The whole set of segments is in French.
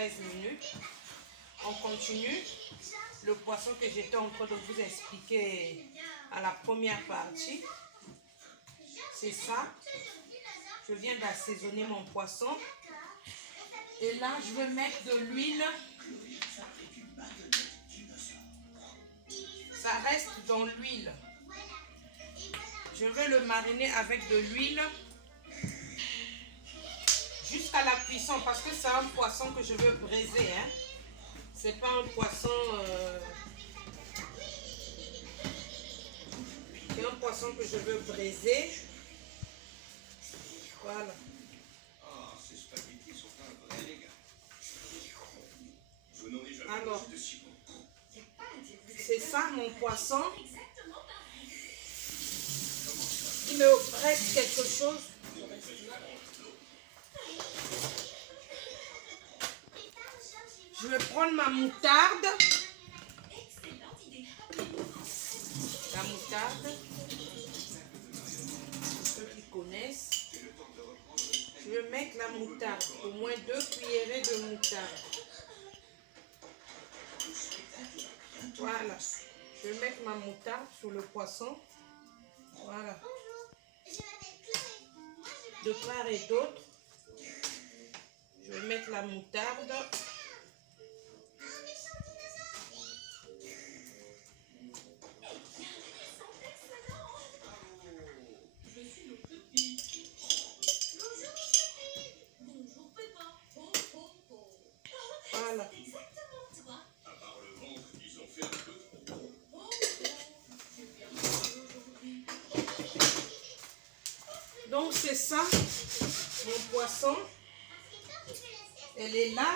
13 minutes. On continue le poisson que j'étais en train de vous expliquer à la première partie. C'est ça. Je viens d'assaisonner mon poisson. Et là, je vais mettre de l'huile. Ça reste dans l'huile. Je vais le mariner avec de l'huile jusqu'à la cuisson parce que c'est un poisson que je veux braiser. Hein. C'est pas un poisson... c'est un poisson que je veux braiser. Voilà. Alors, c'est ça mon poisson. Il me reste quelque chose. Je vais prendre ma moutarde. La moutarde. Ceux qui connaissent. Je vais mettre la moutarde. Au moins 2 cuillerées de moutarde. Voilà. Je vais mettre ma moutarde sur le poisson. Voilà. De part et d'autre. Je vais mettre la moutarde. Voilà. Donc c'est ça, mon poisson. Elle est là.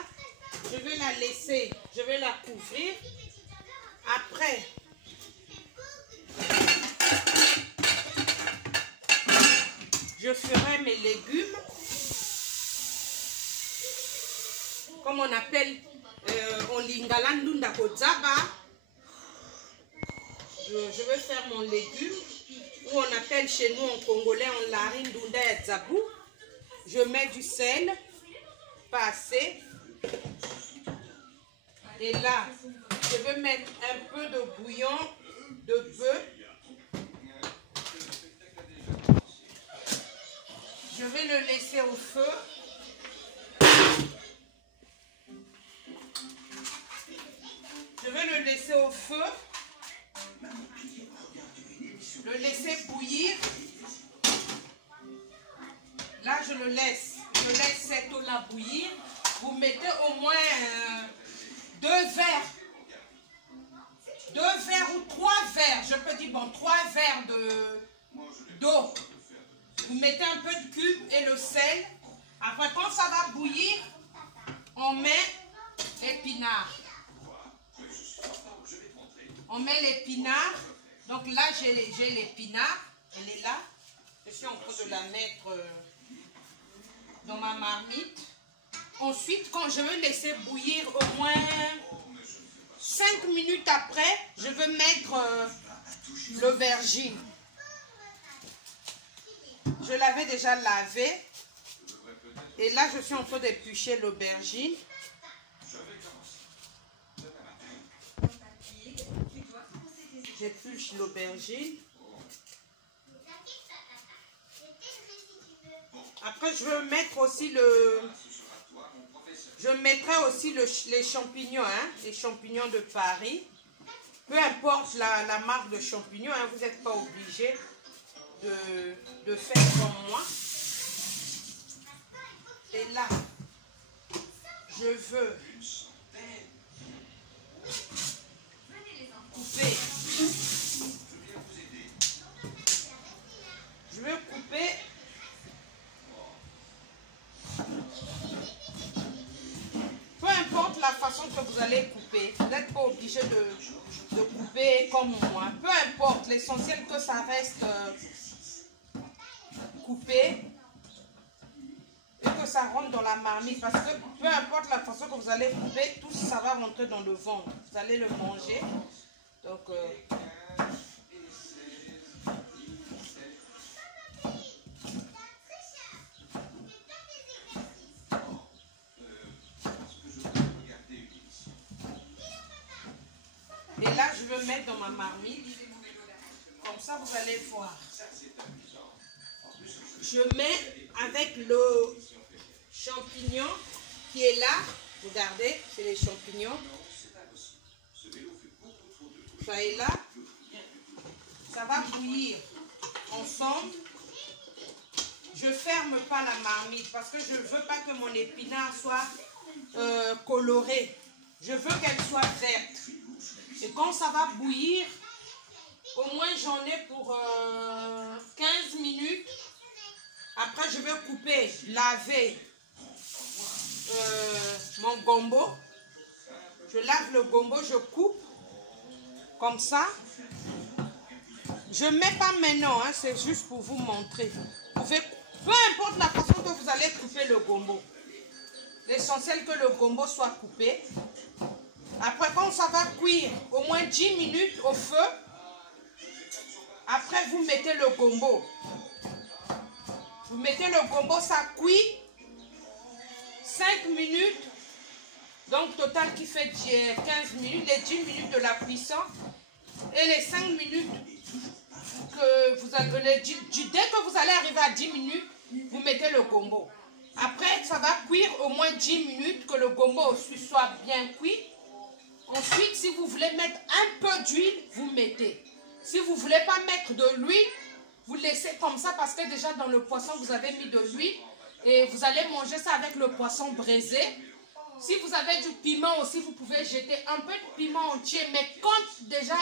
Je vais la laisser, je vais la couvrir. Après, je ferai mes légumes. Comme on appelle en lingala ndunda kozaba. Je vais faire mon légume. Ou on appelle chez nous en congolais en larine ndunda ya zabou. Je mets du sel, pas assez. Et là, je vais mettre un peu de bouillon de bœuf. Je vais le laisser au feu. Je vais le laisser au feu. Le laisser bouillir. Là, je laisse cette eau-là bouillir. Vous mettez au moins 2 verres. 2 verres ou 3 verres. Je peux dire, bon, 3 verres d'eau. Vous mettez un peu de cube et le sel. Après, quand ça va bouillir, on met l'épinard. On met l'épinard. Donc là, j'ai l'épinard. Elle est là. Je suis en train de la mettre dans ma marmite. Ensuite, quand je vais laisser bouillir au moins 5 minutes après, je vais mettre l'aubergine. Je l'avais déjà lavé. Et là, je suis en train d'éplucher l'aubergine. J'épluche l'aubergine. Après, je vais mettre aussi je mettrai aussi les champignons, hein, les champignons de Paris. Peu importe la marque de champignons, hein, vous n'êtes pas obligé de faire comme moi. Et là, je veux couper. Je veux couper peu importe la façon que vous allez couper. Vous n'êtes pas obligé de couper comme moi. Peu importe, l'essentiel que ça reste coupé et que ça rentre dans la marmite. Parce que peu importe la façon que vous allez couper, tout ça va rentrer dans le ventre. Vous allez le manger. Donc... Et là, je vais mettre dans ma marmite. Comme ça, vous allez voir. Je mets avec le champignon qui est là. Regardez, c'est les champignons. Ça est là. Ça va bouillir ensemble. Je ferme pas la marmite parce que je veux pas que mon épinard soit coloré. Je veux qu'elle soit verte. Et quand ça va bouillir, au moins j'en ai pour 15 minutes. Après, je vais couper, laver mon gombo. Je lave le gombo, je coupe comme ça. Je ne mets pas maintenant, hein, c'est juste pour vous montrer. Vous pouvez, peu importe la façon que vous allez couper le gombo. L'essentiel que le gombo soit coupé. Après, quand ça va cuire au moins 10 minutes au feu, après vous mettez le gombo. Vous mettez le gombo, ça cuit 5 minutes. Donc total qui fait 15 minutes, les 10 minutes de la cuisson et les 5 minutes que vous avez, dès que vous allez arriver à 10 minutes, vous mettez le gombo. Après, ça va cuire au moins 10 minutes, que le gombo aussi soit bien cuit. Ensuite, si vous voulez mettre un peu d'huile, vous mettez. Si vous ne voulez pas mettre de l'huile, vous laissez comme ça parce que déjà dans le poisson, vous avez mis de l'huile. Et vous allez manger ça avec le poisson braisé. Si vous avez du piment aussi, vous pouvez jeter un peu de piment entier. Mais quand déjà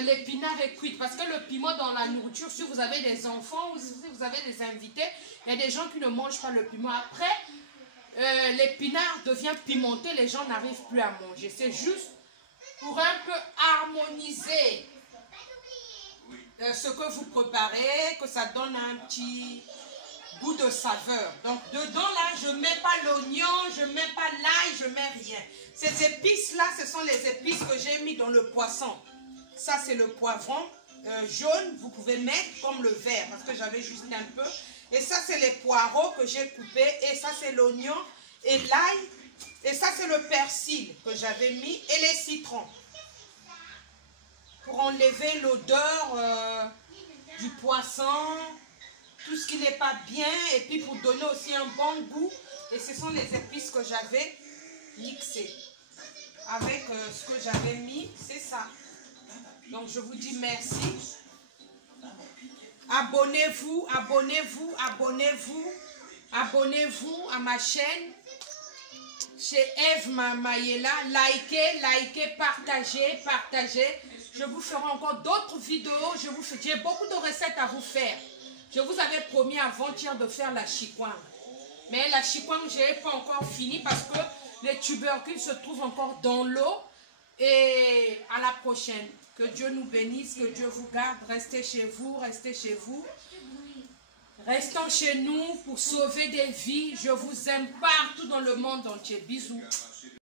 l'épinard est cuit, parce que le piment dans la nourriture, si vous avez des enfants ou si vous avez des invités, il y a des gens qui ne mangent pas le piment. Après, l'épinard devient pimenté, les gens n'arrivent plus à manger. C'est juste pour un peu harmoniser ce que vous préparez, que ça donne un petit goût de saveur. Donc dedans là, je ne mets pas l'oignon, je ne mets pas l'ail, je ne mets rien. Ces épices là, ce sont les épices que j'ai mis dans le poisson. Ça c'est le poivron jaune, vous pouvez mettre comme le vert parce que j'avais juste un peu. Et ça c'est les poireaux que j'ai coupés. Et ça c'est l'oignon et l'ail. Et ça c'est le persil que j'avais mis et les citrons. Pour enlever l'odeur du poisson, tout ce qui n'est pas bien, et puis pour donner aussi un bon goût. Et ce sont les épices que j'avais mixées. Avec ce que j'avais mis, c'est ça. Donc je vous dis merci. Abonnez-vous, abonnez-vous, abonnez-vous. Abonnez-vous à ma chaîne. Chez Eve Mayela. Likez, likez, partagez, partagez. Je vous ferai encore d'autres vidéos. J'ai beaucoup de recettes à vous faire. Je vous avais promis avant-hier de faire la chikwang. Mais la chikwang, je n'ai pas encore fini parce que les tubercules se trouvent encore dans l'eau. Et à la prochaine. Que Dieu nous bénisse, que Dieu vous garde. Restez chez vous, restez chez vous. Restons chez nous pour sauver des vies. Je vous aime partout dans le monde entier. Bisous.